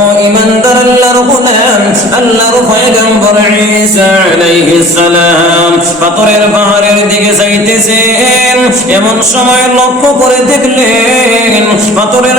ও ইমানদার, আল্লাহর গোলাম আল্লাহর পয়গম্বর ঈসা আলাইহিস সালাম। পাথরের পাহাড়ের দিকে যাইতেছেন, এমন সময় লক্ষ্য করে দেখলেন পাথরের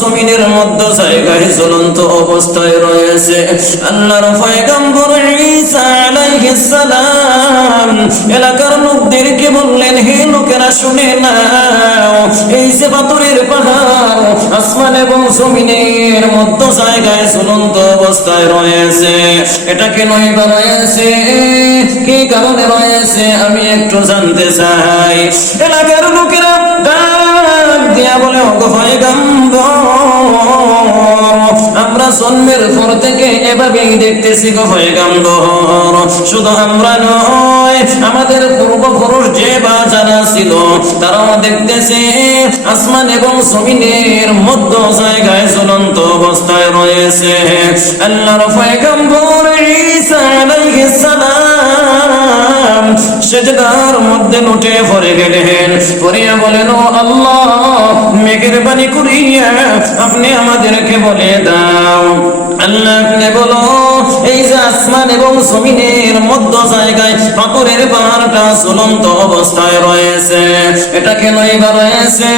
জমিনের মধ্য জায়গায় ঝুলন্ত অবস্থায় রয়েছে। আল্লাহর পয়গম্বর ঈসা আলাইহিস সালাম এলাকার লোকদেরকে বললেন, হে লোকেরা, শুনে নাও। এই যে পাথরের পাহাড়, আসমান এবং জমিনের মধ্য জায়গায় ঝুলন্ত অবস্থায় রয়েছে। এটা কেন বা রয়েছে? কি কারণে রয়েছে? আমি একটু জানতে চাই। এলাকার লোকেরা দিয়া বলে আমরা জন্মের পর থেকে এভাবেই দেখতেছি শুধু আমরা নয়, আমাদের পূর্বপুরুষ যে ছিল, তারাও দেখতেছে, আসমান এবং জমিনের মধ্য জায়গায় অবস্থায় রয়েছে। আল্লাহর পয়গম্বর ঈসা সেজদার মধ্যে লুটে পড়ে গেলেন। পড়িয়া বলেন আল্লাহ মেঘের বাণী করিয়া আপনি আমাদেরকে বলে দাও। আল্লাহ আপনি বলো, এই যে আসমান এবং জমিনের মধ্য জায়গায় পাথরের পাহাড়টা চলন্ত অবস্থায় রয়েছে, এটা কেন এবার রয়েছে?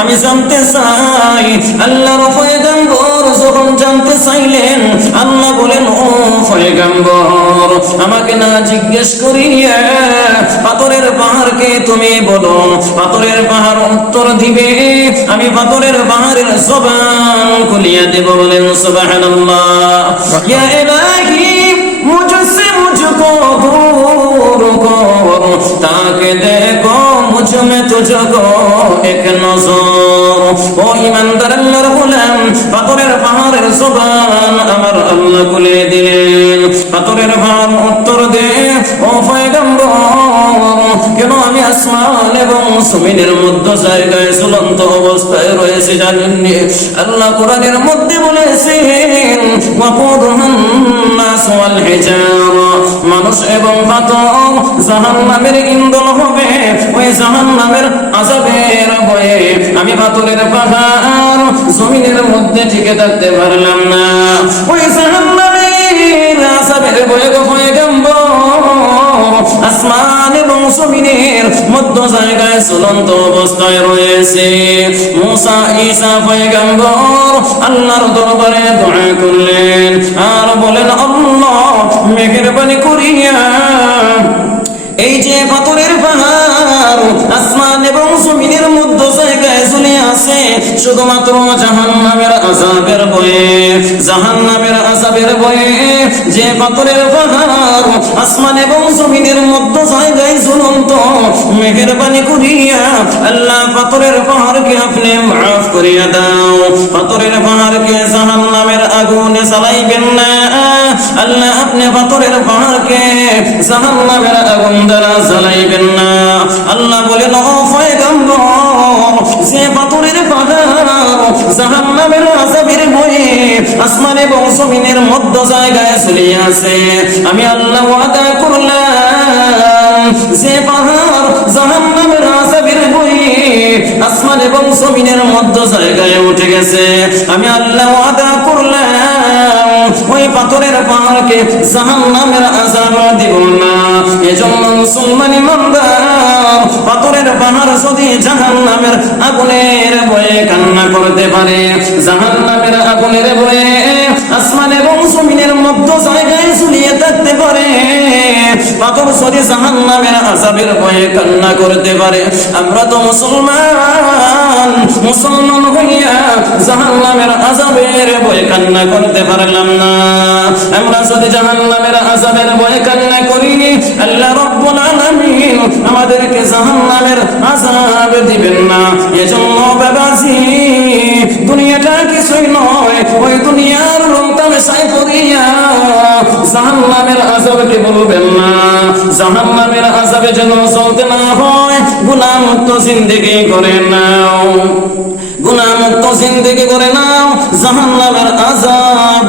আমি জানতে চাই, আল্লাহর পয়গম্বর যখন জানতে চাইলেন আমাকে না জিজ্ঞেস করিয়া পাথরের পাহাড়কে তুমি বলো, পাথরের পাহাড় উত্তর দিবে। আমি পাথরের পাহাড়ের সবান খুলিয়া দেব বলেন সবাহ তাকে দে پہنچ میں تجھ کو ایک نظر او ایماندار পাথরের পাহাড়ের জবান আমার আল্লাহ খুলে দিলেন। পাথরের পাহাড় উত্তর দে, ও পয়গম্বর, কেন আমি আসমান এবং সুমিনের মধ্য জায়গায় ঝুলন্ত অবস্থায় রয়েছে জানেননি আল্লাহ কোরআনের মধ্যে বলেছেন ওয়াকুদুহান নাস ওয়াল হিজাব। মানুষ এবং পাতম জাহান নামের ইন্দল হবে, ওই জাহান নামের আজাবের ভয়ে আমি পাথরের পাহাড় জমিনের মধ্যে টিকে থাকতে পারলাম না। ওই জাহান নামের আজাবের ভয়ে আসমান এবং জমিনের মধ্য জায়গায় ঝুলন্ত অবস্থায় রয়েছে। মুসা, ঈসা পয়গম্বর আল্লাহর দরবারে দোয়া করলেন। আর বলেন, আল্লাহ, মেহেরবানি করিয়া এই যে পাথরের পাহাড় আসমান এবং জমিনের মধ্য জায়গায় ঝুলে আছে, শুধুমাত্র জাহান্নামের আযাবের বয়ে জাহান্নামের আযাবের বয়ে যে পাথরের পাহাড় আসমান এবং জমিনের মধ্য জায়গায় ঝুলন্ত মেহেরবানি করিয়া আল্লাহ পাথরের পাহাড়কে আপনি মাফ করিয়া দাও। পাথরের পাহাড়কে জাহান্নামের আগুনে জ্বালাইবেন না। আল্লাহ আপনি পাথরের পাহাড়কে জাহান্নামের আগুন দ্বারা জ্বালাইবেন না। আল্লাহ বলেন, ও পয়গম্বর, যে পাথরের পাহাড় আসমান এবং জমিনের মধ্য জায়গায় চলে আছে। আমি আল্লাহ ওয়াদা করলাম যে পাহাড় জাহান্নামের আযাবের ভয়ে আসমান এবং জমিনের মধ্য জায়গায় উঠে গেছে। আমি আল্লাহ ওয়াদা করলাম ওই পাথরের পাহাড়কে জাহান্নামের আযাব দিব না। এজন্য মুসলমান ইমানদার যদি জাহান্নামের আগুনের ভয়ে কান্না করতে পারে, জাহান্নামের আগুনের ভয়ে আসমান এবং জমিনের জায়গায় ঝুলিয়ে থাকতে পারে। পাথর যদি জাহান্নামের আযাবের ভয়ে কান্না করতে পারে, আমরা তো মুসলমান মুসলমান হইয়া জাহান্নামের আযাবের ভয়ে কান্না করতে পারলাম না। আমরা যদি জাহান্নামের আযাবের ভয়ে কান্না করি, আল্লাহ রাব্বুল আলামিন আমাদেরকে জাহান্নামের আযাব দিবেন না। এজন্য বাবাজি, দুনিয়াটা কিছুই নয়, ওই দুনিয়ার লোক তামাশায় করিয়া জাহান্নামের আযাবকে বলবেন না। জাহান্নামের আযাবে যেন চলতে না হয় গুনাহমুক্ত জিন্দেগি করে নাও। গুনাহমুক্ত জিন্দেগি করে নাও, জাহান্নামের আযাব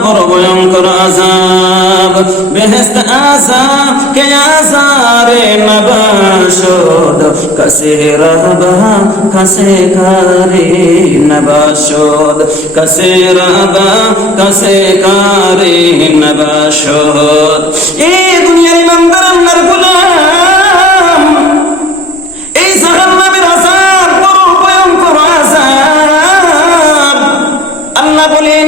বড় ভয়ঙ্কর আজাব বেহেস্ত আজাব কে আজারে নবাসদ কাছে রাহবা, কাছে কারে নবাসদ কাছে রাহবা, কাছে কারে নবাসদ এই দুনিয়ার ইমানদার আল্লাহর আল্লাহ বলেন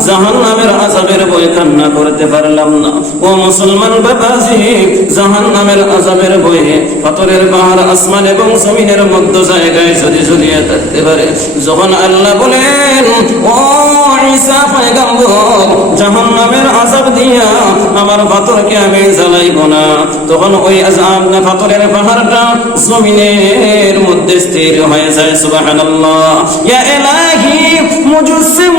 হইলাম জাহান্নামের আযাবের ভয় কান্না করতে পারলাম না। ও মুসলমান বাবাজি, জাহান্নামের আযাবের ভয়ে পাথরের পাহাড়, আসমান এবং জমিনের মধ্য জায়গায় যদি ঝুলিয়ে থাকতে পারে, যখন আল্লাহ বলেন, ও ঈসা পয়গম্বর দিয়া আমার পাথরকে আমি জ্বালাইব না। তখন ওই না, পাথরের পাহাড়টা জমিনের মধ্যে স্থির হয়ে যায়, সুবহানাল্লাহ। ইয়া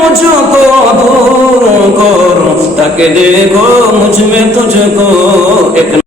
মুঝকো দূর কর। তাকে দেখো মুঝ মে তুঝকো। এক